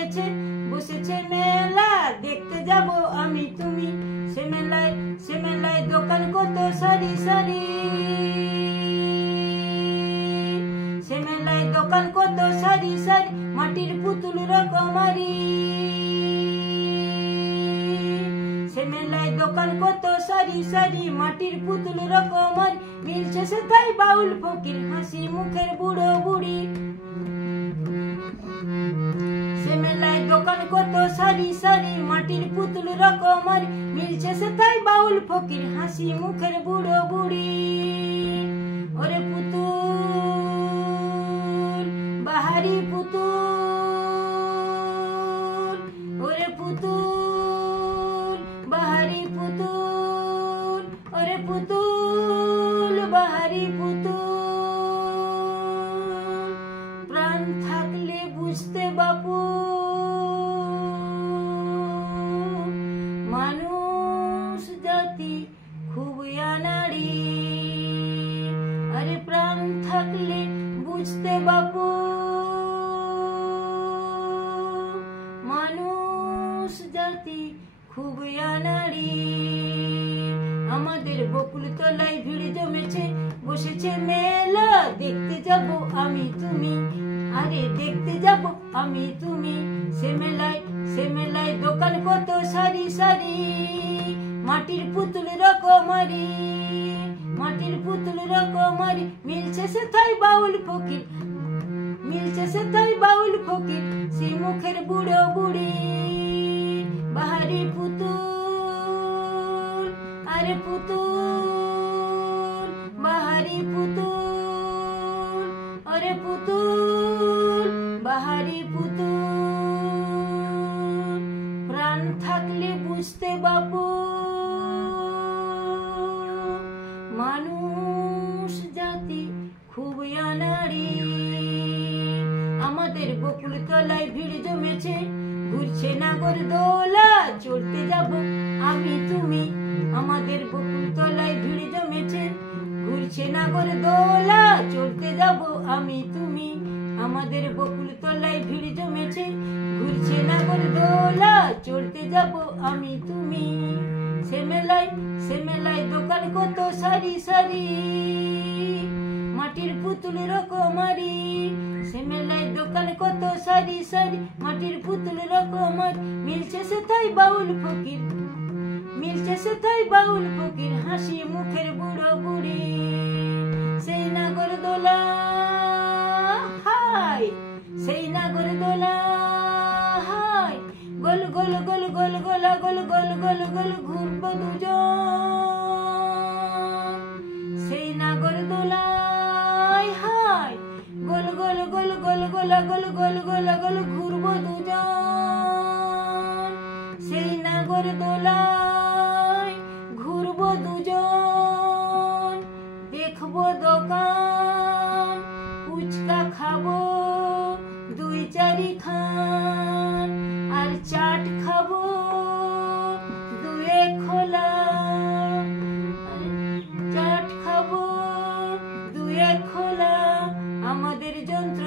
জমেছে বসেছে মেলা দেখতে যাব আমি তুমি সে মেলায় দোকান কত সারি সারি সে মেলায় দোকান কত সারি সারি মাটির পুতুল রকমারি সে মেলায় দোকান কত সারি সারি মাটির পুতুল রকমারি মিলছে সে তাই বাউল ফকির হাসি মুখের বুড়ো বুড়ি সে মেলায় দোকান কত সারি সারি মাটির পুতুল রকমারি মিলছে সে তাই বাউল ফকির হাসি মুখের বুড়ো বুড়ি ওরে পুতুল বাহারি পুতুল ওরে পুতুল বাহারি পুতুল ওরে পুতুল বাহারি পুতুল প্রাণ থাকলে বুঝতে বাপু মানুষ জাতি খুব আনাড়ি আরে প্রাণ থাকলে বুঝতে বাপু মানুষ জাতি খুব আনাড়ি আমাদের বকুল তলায় ভিড় জমেছে বসেছে মেলা দেখতে যাব আমি তুমি আরে দেখতে যাব আমি তুমি সে মেলায় দোকান কত সারি সারি মাটির পুতুল রকমারি মিলছে সে তাই বাউল ফকির মিলছে সে তাই বাউল ফকির সে মুখের বুড়ো বুড়ি বাহারি পুতুল আরে পুতুল বাহারি পুতুল আরে পুতুল বাহারি পুতুল প্রাণ থাকলে বুঝতে বাপু মানুষ জাতি খুব আনাড়ি আমাদের বকুল তলায় ভিড় জমেছে ঘুরছে নাগরদোলা চড়তে যাব আমি তুমি আমাদের বকুল তলায় ভিড় জমেছে ঘুরছে নাগরদোলা চড়তে যাব আমি তুমি আমাদের বকুল তলায় ভিড় জমেছে ঘুরছে নাগরদোলা চড়তে যাব আমি তুমি সে মেলায় দোকান কত সারি সারি মাটির পুতুল রকমারি সে মেলায় দোকান কত সারি সারি মাটির পুতুল রকমারি মিলছে সে তাই বাউল ফকির হাসি মুখের বুড়ো বুড়ি সেই নাগরদোলা হাই সেই নাগরদোলা হাই গোল গোল গোল গোল গোলা গোল গোল গোল গোল ঘুরব দুজন সেই নাগরদোলায় হাই গোল গোল গোল গোল গোলা গোল গোল গোলা গোল ঘুরব দুজন সেই নাগরদোলায় ঘুরব দুজন দেখব দোকান ফুচকা খাবো দুই চারি খান আর চাট খাবো দুয়ে খোলা চাট খাবো দুয়ে খোলা আমাদের যন্ত্র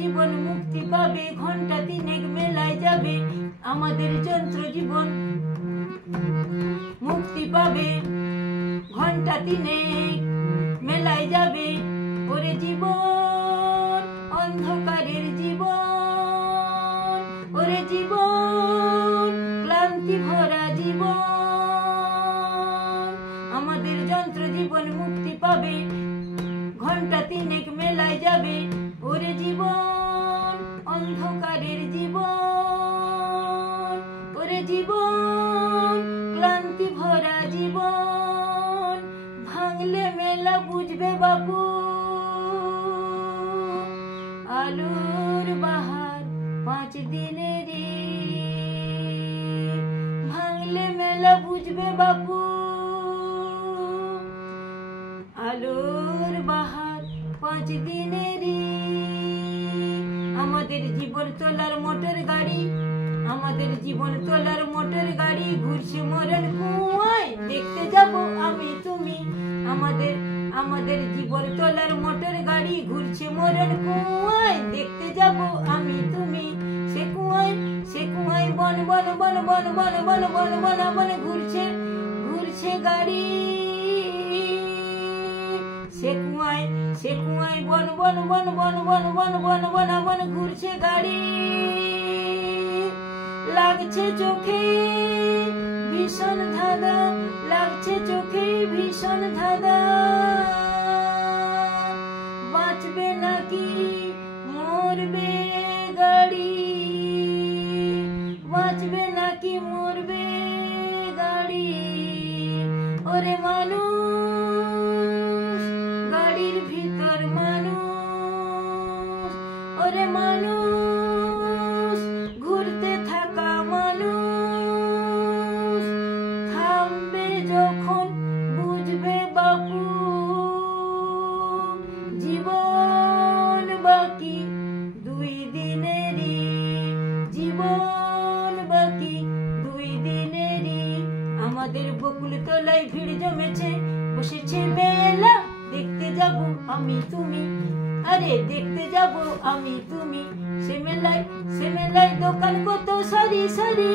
জীবন মুক্তি পাবে ঘন্টা তিনেক মেলায় যাবে আমাদের যন্ত্র জীবন মুক্তি পাবে ঘন্টা তিনেক মেলায় যাবে ওরে জীবন অন্ধকারের জীবন ওরে জীবন ক্লান্তি ভরা জীবন আমাদের যন্ত্র জীবন মুক্তি পাবে ঘন্টা তিনেক মেলায় যাবে ওরে জীবন অন্ধকারের জীবন ওরে জীবন ক্লান্তি ভরা জীবন ভাঙলে মেলা বুঝবে বাবু আলোর বাহার 5 দিনেরই ভাঙলে মেলা বুঝবে বাবু আলোর বাহার 5 দিনেরই আমাদের জীবন তোলার মোটর গাড়ি আমাদের জীবন তোলার মোটর গাড়ি ঘুরছে মরণ কুয়ায় দেখতে যাব আমি তুমি আমাদের আমাদের জীবন তলার মোটর গাড়ি ঘুরছে মরণ কুয়ায়, দেখতে যাব আমি তুমি সে কুয়ায়, সে কুয়ায় বন বন বন বন বন বন বন বন বন ঘুরছে ঘুরছে গাড়ি, সে কুয়ায় বন বন বন বন বন বন বন বন বন ঘুরছে গাড়ি, লাগছে চোখে ভীষণ ধাঁধা, লাগছে চোখে ভীষণ ধাঁধা, বাঁচবে নাকি মরবে গাড়ি, বাঁচবে নাকি মরবে গাড়ি, ওরে মানুষ গাড়ির ভিতর মানুষ, ওরে মানুষ ঘুরতে থাকা মানুষ, থামবে যখন বুঝবে বাপু জীবন বাকি 2 দিনেরই, জীবন বাকি 2 দিনেরই। আমাদের বকুল তলায় ভিড় জমেছে, বসেছে মেলা, দেখতে যাব আমি তুমি, আরে দেখতে যাব আমি তুমি, সে মেলায় দোকান কত সারি সারি,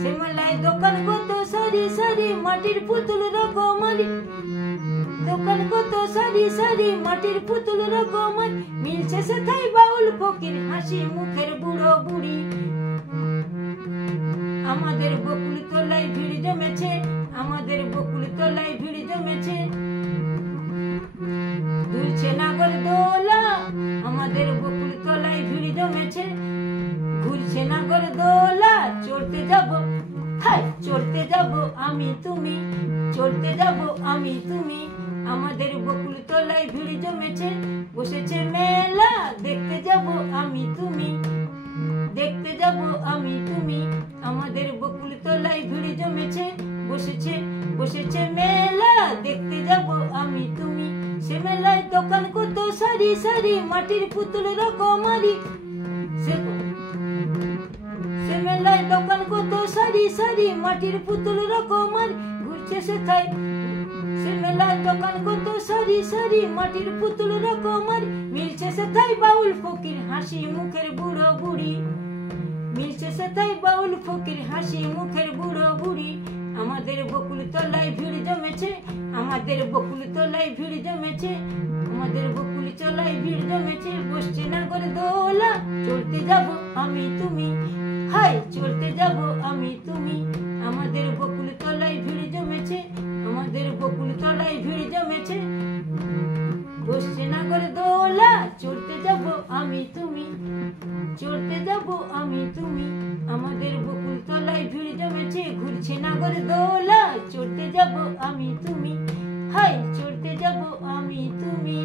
সে মেলায় দোকান কত সারি সারি, মাটির পুতুল রকমারি, দোকান কত সারি সারি, মাটির পুতুল রকমারি, মিলছে সেথায় বাউল ফকির হাসি মুখের বুড়ো বুড়ি। আমাদের বকুল তলায় ভিড় জমেছে, আমাদের বকুল তলায় ভিড় জমেছে, দুলছে নাগরদোলা, আমাদের বকুল তলায় ভিড় জমেছে, ঘুরছে নাগরদোলা, চড়তে যাব, হাই চড়তে যাব আমি তুমি, চড়তে যাব আমি তুমি, আমাদের বকুল তলায় ভিড় জমেছে, বসেছে মেলা, দেখতে যাব আমি তুমি, দেখতে যাব আমি তুমি, আমাদের বকুল তলায় ভিড় জমেছে, বসেছে মেলা, দেখতে যাব আমি তুমি, সে মেলায় দোকান কত সারি সারি, মাটির পুতুল রকমারি, সে মেলায় দোকান কত সারি সারি, মাটির পুতুল রকমারি, ঘুরছে সেথায়, সে মেলায় দোকান কত সারি সারি, মাটির পুতুল রকমারি, মিলছে সেথায় বাউল ফকির হাসি মুখের বুড়ো বুড়ি, মিলছে সেথায় বাউল ফকির হাসি মুখের বুড়ো বুড়ি। আমাদের বকুল তলায় ভিড় জমেছে, আমাদের বকুল তলায় ভিড় জমেছে, আমাদের বকুল তলায় ভিড় জমেছে, বসছে নাগরদোলা, চড়তে যাব আমি তুমি, হাই চড়তে যাব আমি তুমি, আমাদের বকুল তলায় ভিড় জমেছে, আমাদের বকুল তলায় ভিড় জমেছে, বসছে নাগরদোলা, চড়তে যাব আমি তুমি, চড়তে যাব আমি তুমি, আমাদের বকুল তলায় ভিড় জমেছে, ঘুরছে নাগরদোলা, চড়তে যাব আমি তুমি, হাই চড়তে যাব আমি তুমি।